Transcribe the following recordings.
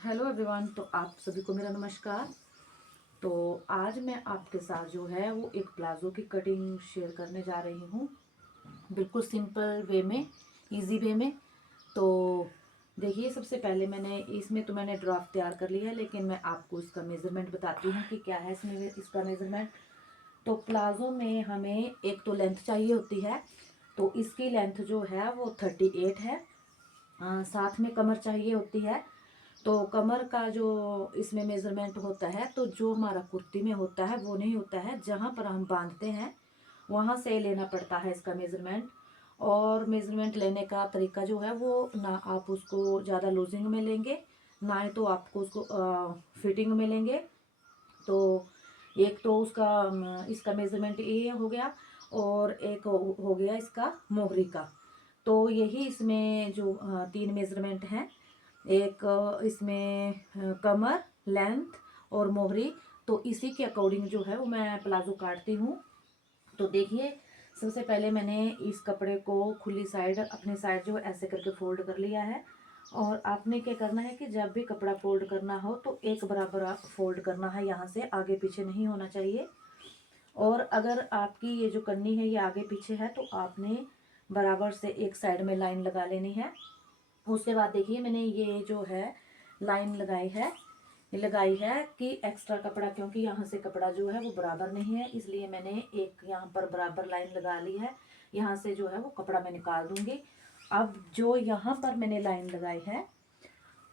Hello everyone. तो आप सभी को मेरा नमस्कार। तो आज मैं आपके साथ जो है वो एक प्लाज़ो की कटिंग शेयर करने जा रही हूँ, बिल्कुल सिंपल वे में, इजी वे में। तो देखिए, सबसे पहले मैंने ड्राफ्ट तैयार कर लिया है, लेकिन मैं आपको इसका मेज़रमेंट बताती हूँ कि क्या है इसका मेज़रमेंट। तो प्लाज़ो में हमें एक तो लेंथ चाहिए होती है, तो इसकी लेंथ जो है वो 38 है। साथ में कमर चाहिए होती है। तो कमर का जो इसमें मेज़रमेंट होता है, तो जो हमारा कुर्ती में होता है वो नहीं होता है, जहाँ पर हम बांधते हैं वहाँ से लेना पड़ता है इसका मेज़रमेंट। और मेज़रमेंट लेने का तरीका जो है वो, ना आप उसको ज़्यादा लूजिंग में लेंगे, ना ही तो आपको उसको फिटिंग में लेंगे। तो एक तो इसका मेज़रमेंट ये हो गया, और एक हो गया इसका मोहरी का। तो यही इसमें जो तीन मेज़रमेंट हैं। एक इसमें कमर, लेंथ और मोहरी। तो इसी के अकॉर्डिंग जो है वो मैं प्लाज़ो काटती हूँ। तो देखिए, सबसे पहले मैंने इस कपड़े को खुली साइड, अपनी साइड जो ऐसे करके फोल्ड कर लिया है। और आपने क्या करना है कि जब भी कपड़ा फोल्ड करना हो तो एक बराबर आप फोल्ड करना है, यहाँ से आगे पीछे नहीं होना चाहिए। और अगर आपकी ये जो कन्नी है ये आगे पीछे है, तो आपने बराबर से एक साइड में लाइन लगा लेनी है। उसके बाद देखिए, मैंने ये जो है लाइन लगाई है कि एक्स्ट्रा कपड़ा, क्योंकि यहाँ से कपड़ा जो है वो बराबर नहीं है, इसलिए मैंने एक यहाँ पर बराबर लाइन लगा ली है। यहाँ से जो है वो कपड़ा मैं निकाल दूंगी। अब जो यहाँ पर मैंने लाइन लगाई है,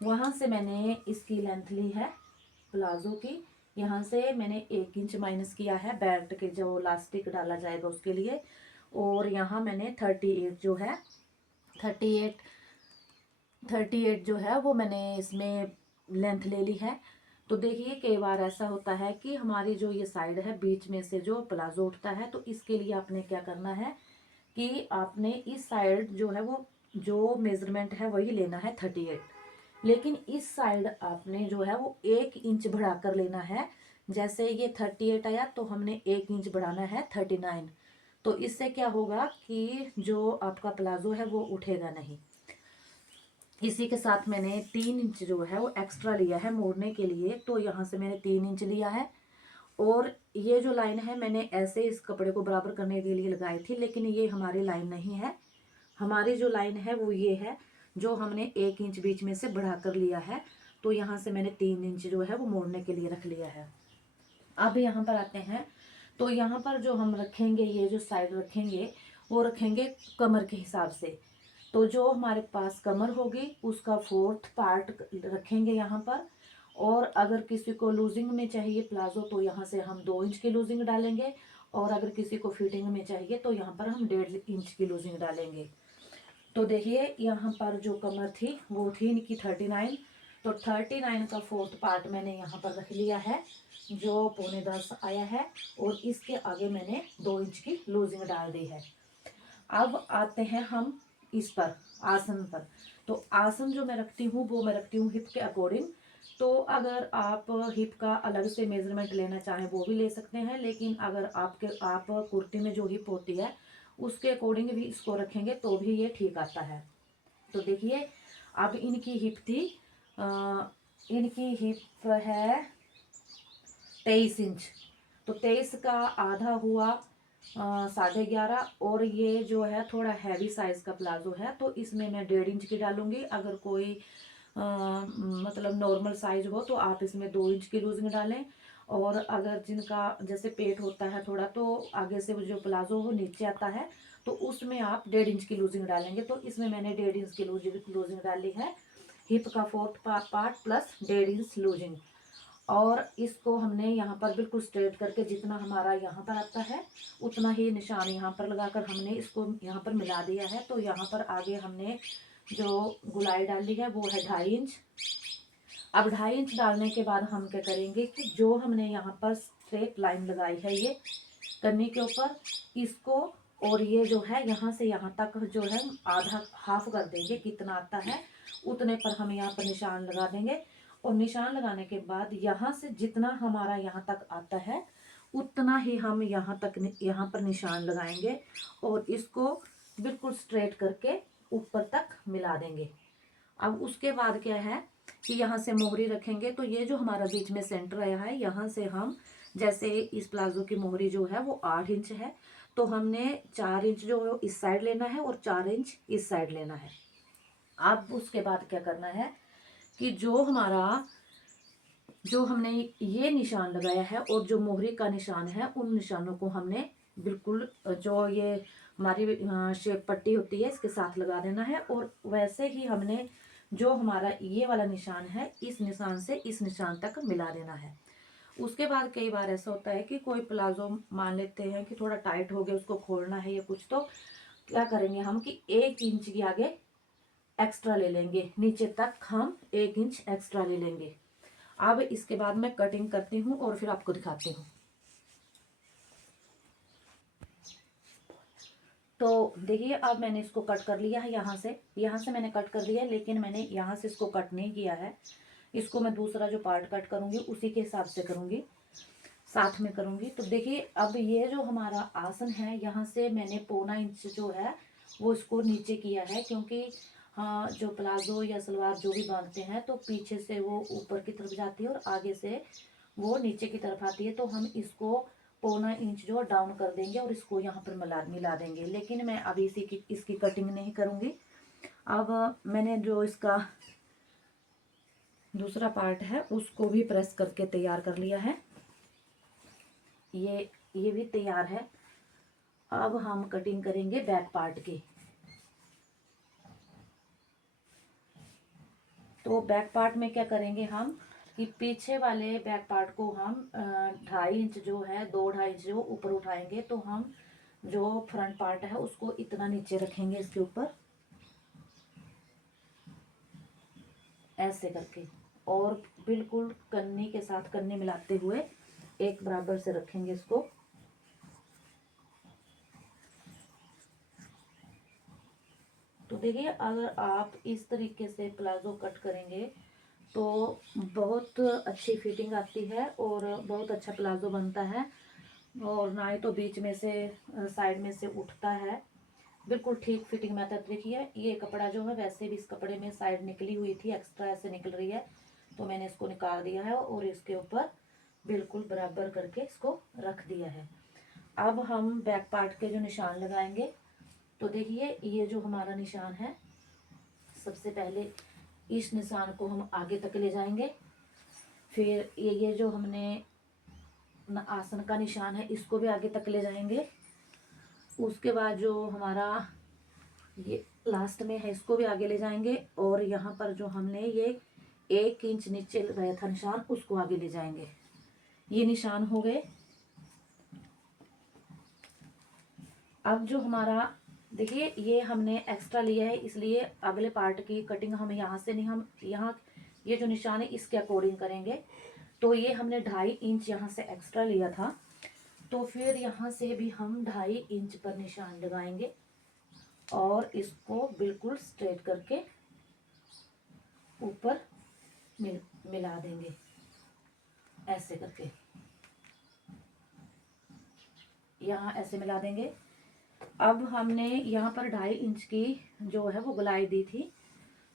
वहाँ से मैंने इसकी लेंथ ली है प्लाजो की। यहाँ से मैंने 1 इंच माइनस किया है बेल्ट के जो इलास्टिक डाला जाएगा उसके लिए। और यहाँ मैंने 38 जो है, 38 38 जो है वो मैंने इसमें लेंथ ले ली है। तो देखिए, कई बार ऐसा होता है कि हमारी जो ये साइड है बीच में से जो प्लाजो उठता है, तो इसके लिए आपने क्या करना है कि आपने इस साइड जो है वो, जो मेजरमेंट है वही लेना है 38। लेकिन इस साइड आपने जो है वो 1 इंच बढ़ा कर लेना है। जैसे ये 38 आया तो हमने 1 इंच बढ़ाना है 39। तो इससे क्या होगा कि जो आपका प्लाजो है वो उठेगा नहीं। इसी के साथ मैंने 3 इंच जो है वो एक्स्ट्रा लिया है मोड़ने के लिए। तो यहाँ से मैंने 3 इंच लिया है। और ये जो लाइन है मैंने ऐसे इस कपड़े को बराबर करने के लिए लगाई थी, लेकिन ये हमारी लाइन नहीं है। हमारी जो लाइन है वो ये है, जो हमने 1 इंच बीच में से बढ़ा कर लिया है। तो यहाँ से मैंने 3 इंच जो है वो मोड़ने के लिए रख लिया है। अब यहाँ पर आते हैं। तो यहाँ पर जो हम रखेंगे, ये जो साइड रखेंगे वो रखेंगे कमर के हिसाब से। तो जो हमारे पास कमर होगी उसका 4th पार्ट रखेंगे यहाँ पर। और अगर किसी को लूजिंग में चाहिए प्लाजो, तो यहाँ से हम 2 इंच की लूजिंग डालेंगे। और अगर किसी को फिटिंग में चाहिए तो यहाँ पर हम 1.5 इंच की लूजिंग डालेंगे। तो देखिए, यहाँ पर जो कमर थी वो थी इनकी 39। तो 39 का 4th पार्ट मैंने यहाँ पर रख लिया है, जो 9.25 आया है। और इसके आगे मैंने 2 इंच की लूजिंग डाल दी है। अब आते हैं हम इस पर, आसन पर। तो आसन जो मैं रखती हूँ वो मैं रखती हूँ हिप के अकॉर्डिंग। तो अगर आप हिप का अलग से मेजरमेंट लेना चाहें वो भी ले सकते हैं, लेकिन अगर आप कुर्ती में जो हिप होती है उसके अकॉर्डिंग भी इसको रखेंगे तो भी ये ठीक आता है। तो देखिए, अब इनकी हिप थी, इनकी हिप है 23 इंच। तो 23 का आधा हुआ 11.5। और ये जो है थोड़ा हैवी साइज का प्लाजो है, तो इसमें मैं 1.5 इंच की डालूंगी। अगर कोई मतलब नॉर्मल साइज हो तो आप इसमें 2 इंच की लूजिंग डालें। और अगर जिनका जैसे पेट होता है थोड़ा, तो आगे से जो प्लाजो वो नीचे आता है, तो उसमें आप 1.5 इंच की लूजिंग डालेंगे। तो इसमें मैंने 1.5 इंच की लूजिंग डाली है। हिप का 4th part plus 1.5 inch losing. और इसको हमने यहाँ पर बिल्कुल स्ट्रेट करके, जितना हमारा यहाँ पर आता है उतना ही निशान यहाँ पर लगाकर हमने इसको यहाँ पर मिला दिया है। तो यहाँ पर आगे हमने जो गुलाई डाली है वो है 2.5 इंच। अब 2.5 इंच डालने के बाद हम क्या करेंगे कि जो हमने यहाँ पर स्ट्रेट लाइन लगाई है ये कन्नी के ऊपर, इसको और ये जो है यहाँ से यहाँ तक जो है आधा हाफ कर देंगे, कितना आता है उतने पर हम यहाँ पर निशान लगा देंगे। और निशान लगाने के बाद यहाँ से जितना हमारा यहाँ तक आता है उतना ही हम यहाँ पर निशान लगाएंगे। और इसको बिल्कुल स्ट्रेट करके ऊपर तक मिला देंगे। अब उसके बाद क्या है कि यहाँ से मोहरी रखेंगे तो ये जो हमारा बीच में सेंटर आया है, यहाँ से हम जैसे इस प्लाजो की मोहरी जो है वो 8 इंच है, तो हमने 4 इंच जो इस साइड लेना है और 4 इंच इस साइड लेना है। अब उसके बाद क्या करना है कि जो हमने ये निशान लगाया है और जो मोहरी का निशान है, उन निशानों को हमने बिल्कुल जो ये हमारी शेप पट्टी होती है इसके साथ लगा देना है। और वैसे ही हमने जो हमारा ये वाला निशान है, इस निशान से इस निशान तक मिला देना है। उसके बाद कई बार ऐसा होता है कि कोई प्लाजो मान लेते हैं कि थोड़ा टाइट हो गया, उसको खोलना है या कुछ, तो क्या करेंगे हम कि 1 इंच की आगे एक्स्ट्रा ले लेंगे, नीचे तक हम 1 इंच एक्स्ट्रा ले लेंगे। अब इसके बाद मैं कटिंग करती हूँ और फिर आपको दिखाती हूँ। तो देखिए अब मैंने इसको कट कर लिया है, यहाँ से मैंने कट कर लिया है, लेकिन मैंने यहाँ से इसको कट नहीं किया है। इसको मैं दूसरा जो पार्ट कट करूँगी उसी के हिसाब से करूँगी, साथ में करूँगी। तो देखिए अब ये जो हमारा आसन है, यहाँ से मैंने 1.25 इंच जो है वो इसको नीचे किया है, क्योंकि हाँ जो प्लाजो या सलवार जो भी बांधते हैं तो पीछे से वो ऊपर की तरफ जाती है और आगे से वो नीचे की तरफ आती है, तो हम इसको 1.25 इंच जो डाउन कर देंगे और इसको यहाँ पर मिला देंगे। लेकिन मैं अभी इसकी कटिंग नहीं करूँगी। अब मैंने जो इसका दूसरा पार्ट है उसको भी प्रेस करके तैयार कर लिया है, ये भी तैयार है। अब हम कटिंग करेंगे बैक पार्ट की। तो बैक पार्ट में क्या करेंगे हम कि पीछे वाले बैक पार्ट को हम 2.5 इंच जो है, 2-2.5 इंच जो ऊपर उठाएंगे, तो हम जो फ्रंट पार्ट है उसको इतना नीचे रखेंगे इसके ऊपर, ऐसे करके, और बिल्कुल कन्नी के साथ कन्नी मिलाते हुए एक बराबर से रखेंगे इसको। तो देखिए अगर आप इस तरीके से प्लाजो कट करेंगे तो बहुत अच्छी फिटिंग आती है और बहुत अच्छा प्लाजो बनता है, और ना ही तो बीच में से साइड में से उठता है, बिल्कुल ठीक फिटिंग मेथड। देखिए ये कपड़ा जो है, वैसे भी इस कपड़े में साइड निकली हुई थी, एक्स्ट्रा ऐसे निकल रही है, तो मैंने इसको निकाल दिया है और इसके ऊपर बिल्कुल बराबर करके इसको रख दिया है। अब हम बैक पार्ट के जो निशान लगाएंगे, तो देखिए ये जो हमारा निशान है, सबसे पहले इस निशान को हम आगे तक ले जाएंगे, फिर ये जो हमने आसन का निशान है इसको भी आगे तक ले जाएंगे। उसके बाद जो हमारा ये लास्ट में है इसको भी आगे ले जाएंगे, और यहाँ पर जो हमने ये 1 इंच नीचे लगाया था निशान, उसको आगे ले जाएंगे। ये निशान हो गए। अब जो हमारा देखिए ये हमने एक्स्ट्रा लिया है, इसलिए अगले पार्ट की कटिंग हम यहाँ से नहीं, हम यहाँ ये जो निशान है इसके अकॉर्डिंग करेंगे। तो ये हमने 2.5 इंच यहाँ से एक्स्ट्रा लिया था, तो फिर यहाँ से भी हम 2.5 इंच पर निशान लगाएंगे और इसको बिल्कुल स्ट्रेट करके ऊपर मिला देंगे, ऐसे करके यहाँ ऐसे मिला देंगे। अब हमने यहाँ पर 2.5 इंच की जो है वो गोलाई दी थी,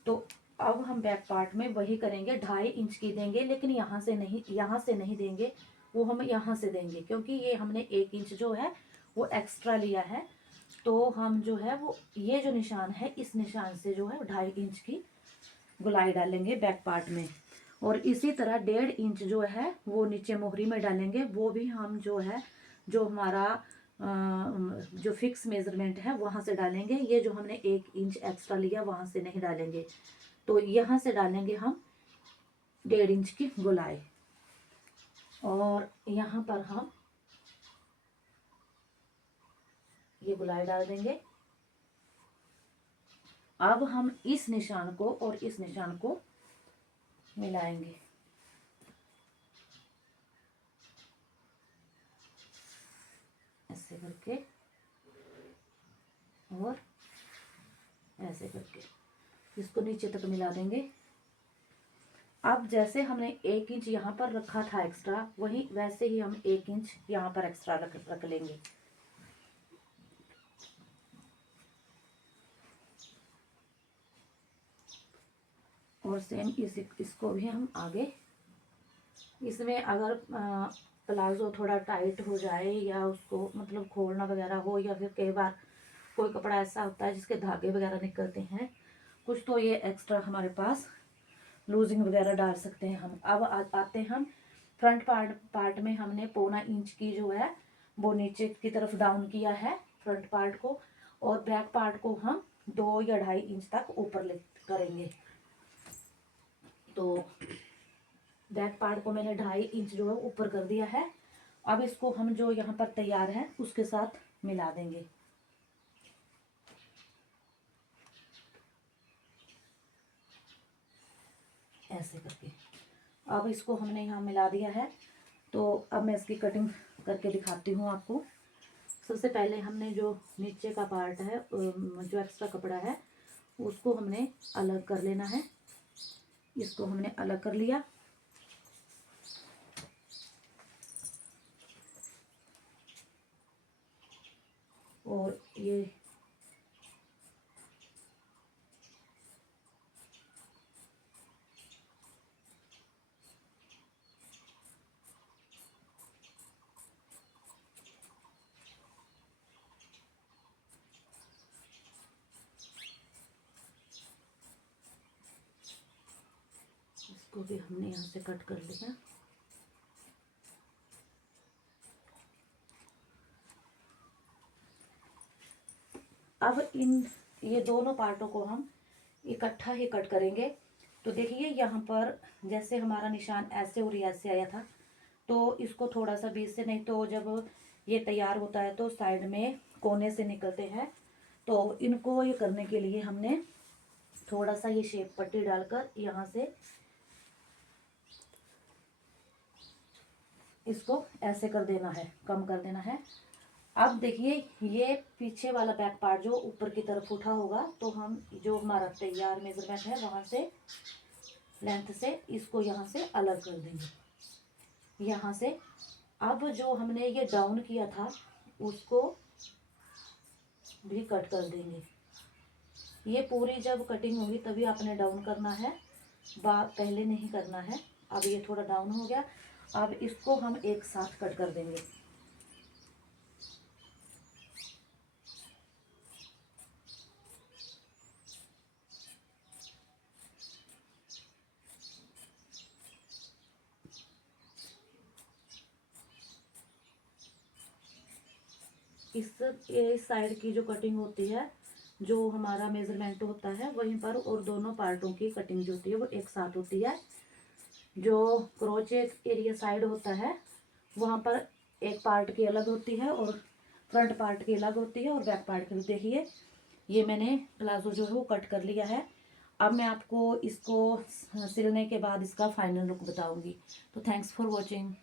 तो अब हम बैक पार्ट में वही करेंगे, 2.5 इंच की देंगे, लेकिन यहाँ से नहीं देंगे, वो हम यहाँ से देंगे, क्योंकि ये हमने 1 इंच जो है वो एक्स्ट्रा लिया है। तो हम जो है वो ये जो निशान है इस निशान से जो है 2.5 इंच की गोलाई डालेंगे बैक पार्ट में, और इसी तरह 1.5 इंच जो है वो नीचे मोहरी में डालेंगे। वो भी हम जो है जो हमारा जो फिक्स मेजरमेंट है वहाँ से डालेंगे। ये जो हमने 1 इंच एक्स्ट्रा लिया वहाँ से नहीं डालेंगे, तो यहाँ से डालेंगे हम 1.5 इंच की गोलाई, और यहाँ पर हम ये गोलाई डाल देंगे। अब हम इस निशान को और इस निशान को मिलाएंगे, ऐसे करके और ऐसे करके इसको नीचे तक मिला देंगे। अब जैसे हमने 1 इंच यहाँ पर रखा था एक्स्ट्रा, वही वैसे ही हम 1 इंच यहाँ पर एक्स्ट्रा रख लेंगे। और सेम इसको भी हम आगे, इसमें अगर प्लाजो थोड़ा टाइट हो जाए या उसको मतलब खोलना वगैरह हो, या फिर कई बार कोई कपड़ा ऐसा होता है जिसके धागे वगैरह निकलते हैं कुछ, तो ये एक्स्ट्रा हमारे पास लूजिंग वगैरह डाल सकते हैं हम। अब आते हैं हम फ्रंट पार्ट में हमने 1.25 इंच की जो है वो नीचे की तरफ डाउन किया है फ्रंट पार्ट को, और बैक पार्ट को हम 2 या 2.5 इंच तक ऊपर ले करेंगे। तो बैक पार्ट को मैंने 2.5 इंच जो है ऊपर कर दिया है। अब इसको हम जो यहाँ पर तैयार है उसके साथ मिला देंगे, ऐसे करके। अब इसको हमने यहाँ मिला दिया है, तो अब मैं इसकी कटिंग करके दिखाती हूँ आपको। सबसे पहले हमने जो नीचे का पार्ट है, जो एक्स्ट्रा कपड़ा है, उसको हमने अलग कर लेना है। इसको हमने अलग कर लिया। और ये इसको भी हमने यहाँ से कट कर लिया। अब ये दोनों पार्टों को हम इकट्ठा ही कट करेंगे। तो देखिए यहाँ पर जैसे हमारा निशान ऐसे और ऐसे आया था, तो इसको थोड़ा सा बीच से, नहीं तो जब ये तैयार होता है तो साइड में कोने से निकलते हैं। तो इनको ये करने के लिए हमने थोड़ा सा ये शेप पट्टी डालकर यहाँ से इसको ऐसे कर देना है, कम कर देना है। अब देखिए ये पीछे वाला बैक पार्ट जो ऊपर की तरफ उठा होगा, तो हम जो हमारा तैयार मेजरमेंट है वहाँ से लेंथ से इसको यहाँ से अलग कर देंगे, यहाँ से। अब जो हमने ये डाउन किया था उसको भी कट कर देंगे। ये पूरी जब कटिंग होगी तभी आपने डाउन करना है, पहले नहीं करना है। अब ये थोड़ा डाउन हो गया, अब इसको हम एक साथ कट कर देंगे। इस साइड की जो कटिंग होती है, जो हमारा मेजरमेंट होता है वहीं पर, और दोनों पार्टों की कटिंग जो होती है वो एक साथ होती है। जो क्रोचेट एरिया साइड होता है वहाँ पर एक पार्ट की अलग होती है, और फ्रंट पार्ट की अलग होती है, और बैक पार्ट की। देखिए ये मैंने प्लाजो जो है वो कट कर लिया है। अब मैं आपको इसको सिलने के बाद इसका फाइनल लुक बताऊंगी। तो थैंक्स फॉर वॉचिंग।